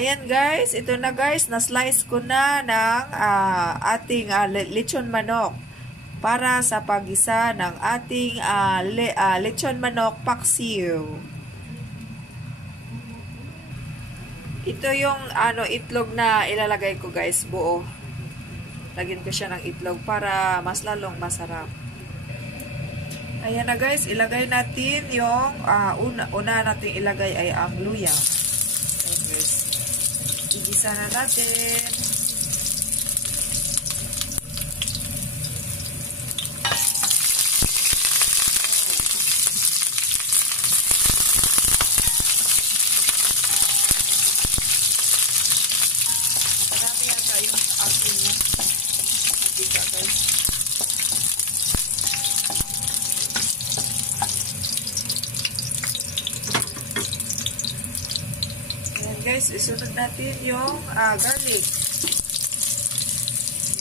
Ayan guys, ito na guys, na-slice ko na ng ating lechon manok para sa pagisa ng ating lechon manok paksiw. Ito yung itlog na ilalagay ko guys, buo. Lagyan ko siya ng itlog para mas lalong masarap. Ayan na guys, ilagay natin yung una natin ilagay ay ang luya. Ayan guys. Igisa na natin. Marami yata yung asin niya. Matika guys. Guys, isunod natin yung garlic.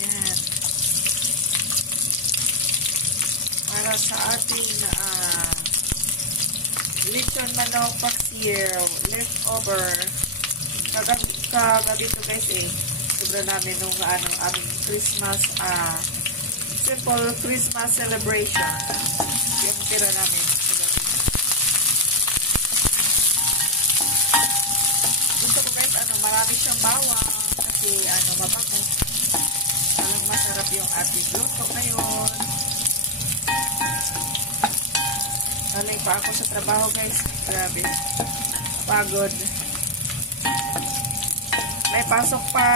Ayan. Para sa ating lechon manok paksiw, leftover. Kagabi to guys sobra namin nung aming Christmas, simple Christmas celebration. Yung tira namin. Marami siyang bawang kasi mabango. Alam masarap yung ating luto ngayon. Alay pa ako sa trabaho guys. Grabe. Pagod. May pasok pa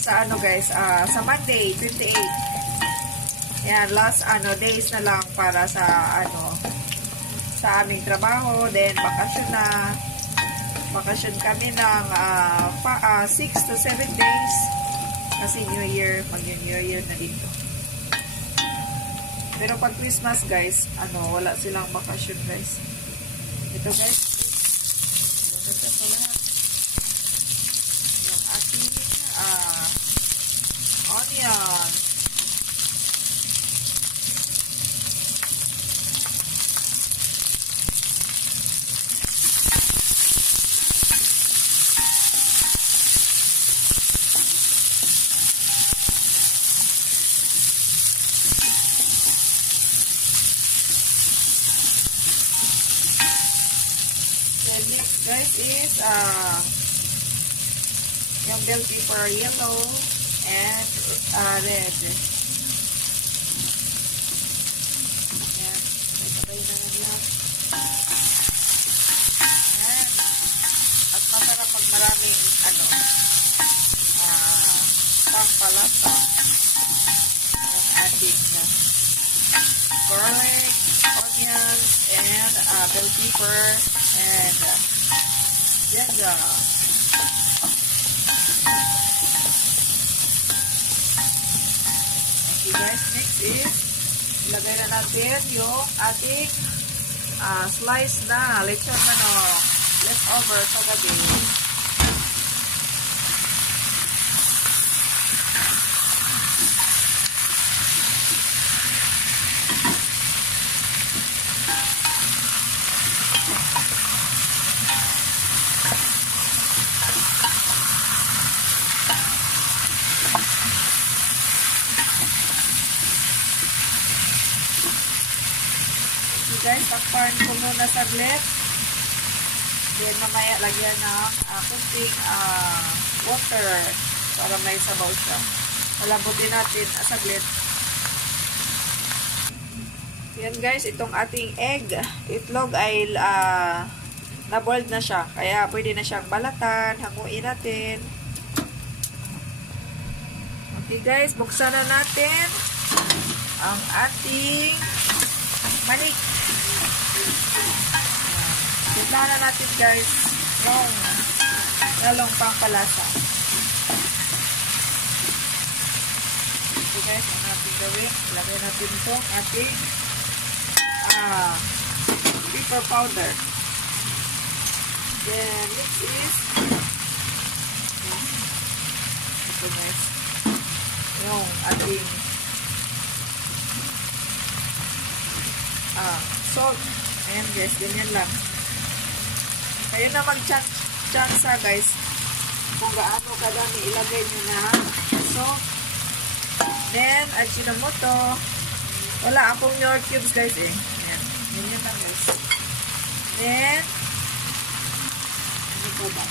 sa guys, sa Monday, 28. Ayan, last days na lang para sa sa aming trabaho. Then, bakasyon na. Bakasyon kami ng 6 to 7 days kasi New Year, mag-New Year na dito. Pero pag Christmas guys, wala silang bakasyon guys. Ito guys, ito lahat. Yung ating onions. Next guys is yung bell pepper yellow and red. Ayan, sabay na yan lahat. Ayan. At masarap pag maraming pangpalasa yung ating garlic, onions, and bell pepper and ginger. Okay guys, next is ilagay na natin yung ating slice na lechon manok leftover sa gabi. Guys, takpan ko muna saglit. Then mamaya lagyan ng kunting water para may sabaw siya. Palambutin natin saglit. Yan guys, itong ating itlog ay na-boiled na siya. Kaya pwede na siyang balatan. Hanguin natin. Okay guys, buksan na natin ang ating manik. Tignan na natin guys yung lalong pangpalasa. Okay guys, ang natin gawin, lagay natin ito ating pepper powder. Then next is ito guys, yung ating salt. Ayan guys, ganyan lang. Kayo na mag-chat tsansa guys kung gaano kadami ilagay nyo na. So, then, Ajinomoto. Wala akong Knorr cubes guys eh. Ayan. Ganyan lang guys. Then, ano po ba?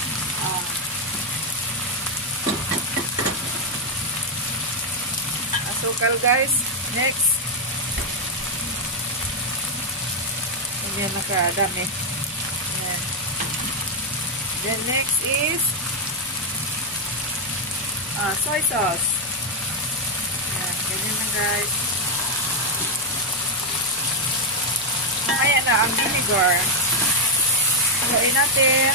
Asukal guys. Next. Hindi nakadami. Ayan. Then next is soy sauce. Ayan. Ganyan lang guys. Ayan na ang vinegar. Haluin natin.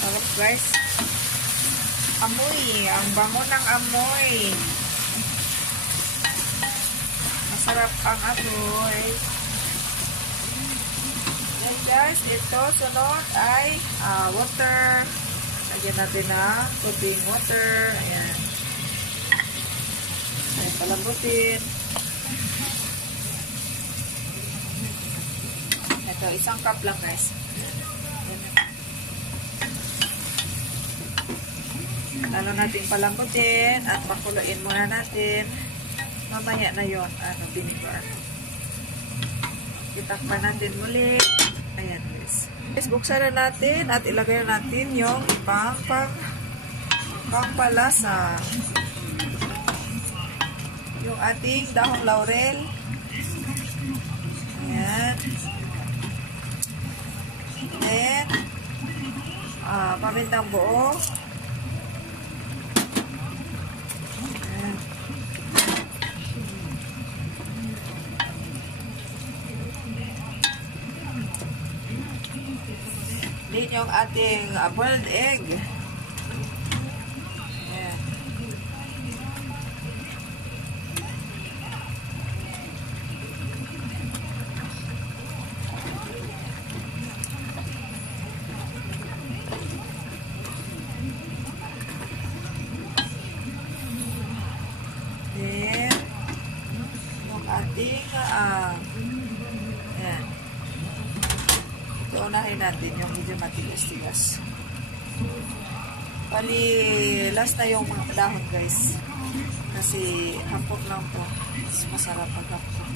Sarap guys. Amoy. Ang bango ng amoy. Masarap ang amoy. Then guys, ito sunod ay water. Lagyan natin na tubig water. Ayan. Ayan, palambutin. Ito, 1 cup lang guys. Lalo natin palambutin at pakuluin muna natin. Mamaya na yung vinegar. Itakpan natin muli. Ayan guys. Guys, buksan na natin at ilagay na natin yung ibang pampalasa. Yung ating dahong laurel. Ayan. Then, pamintang buo. Ayan. Din yung ating boiled egg. Ayan. Then, yung ating ayan. Unahin natin yung medyo matigas-tigas. Bali, last na yung mga dahon guys. Kasi hapok lang to. Mas masarap pag hapok.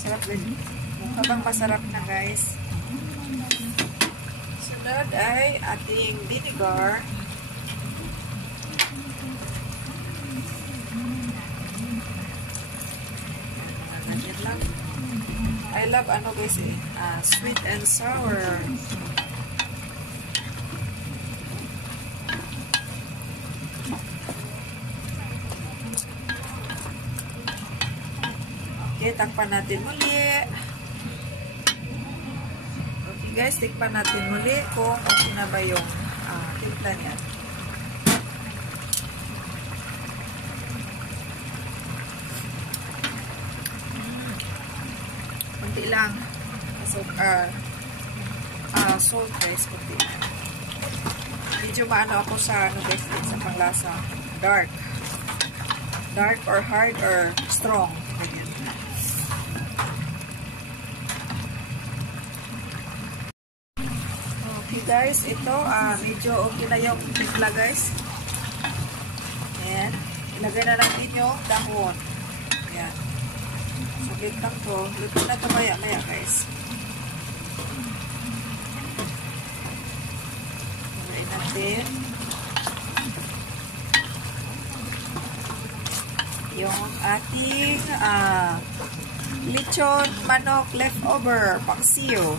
Sarap din. Habang masarap na guys. Sunod ay ating vinegar. Ganyan lang. I love guys sweet and sour. Okay, takpan natin muli. Okay guys, tikpan natin muli kung okay na ba yung timpla niya. Kunti lang. So, salt guys, kunti lang. Medyo maano ako sa guys, sa panglasa. Dark or hard or strong. Ganyan. Okay guys, ito medyo okay na yung timpla guys. Ayan. Ilagay na natin yung dahon. Ayan. Saglit lang to. Luto na ito maya guys. Ilagay natin yung ating lechon manok leftover paksiw.